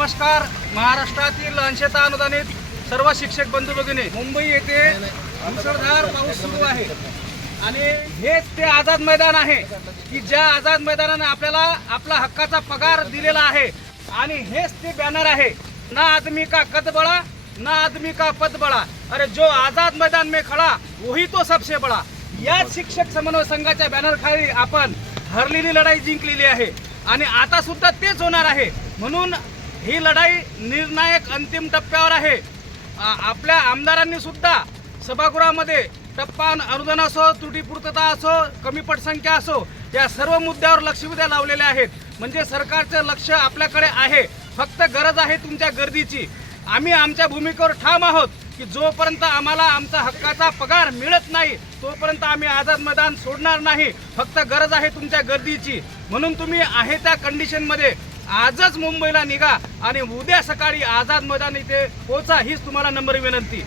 नमस्कार. महाराष्ट्रातील अंशतः अनुदानित सर्व शिक्षक बंधू भगिनी, मुंबई येथे मुसळधार पाऊस सुरू आहे आणि हेच ते आझाद मैदान आहे की ज्या आझाद मैदानाने आपल्याला आपला हक्काचा पगार दिलेला आहे आणि हेच ते बॅनर आहे, ना आदमी का कद बड़ा ना आदमी का पद बड़ा, अरे जो आझाद मैदान में खड़ा वही तो सबसे बड़ा. या शिक्षक समन्वय संघाच्या बॅनर खाली आपण हरलेली लढाई जिंकलेली आहे आणि आता सुद्धा तेच होणार आहे. म्हणून ही लढाई निर्णायक अंतिम टप्प्यावर आहे. आपल्या आमदारांनी सुद्धा सभागृहामध्ये टप्पा अनुदान असो, त्रुटीपूर्तता असो, कमी पटसंख्या असो, या सर्व मुद्द्यावर लक्षवेधी लावलेले आहेत. म्हणजे सरकारचं लक्ष आपल्याकडे आहे. फक्त गरज आहे तुमच्या गर्दीची. आम्ही आमच्या भूमिकेवर ठाम आहोत की जोपर्यंत आम्हाला आमचा हक्काचा पगार मिळत नाही तोपर्यंत आम्ही आझाद मैदान सोडणार नाही. फक्त गरज आहे तुमच्या गर्दीची. म्हणून तुम्ही आहे त्या कंडिशनमध्ये आजच मुंबईला निघा आणि उद्या सकाळी आझाद मैदान इथे पोहोचा, हीच तुम्हाला नम्र विनंती.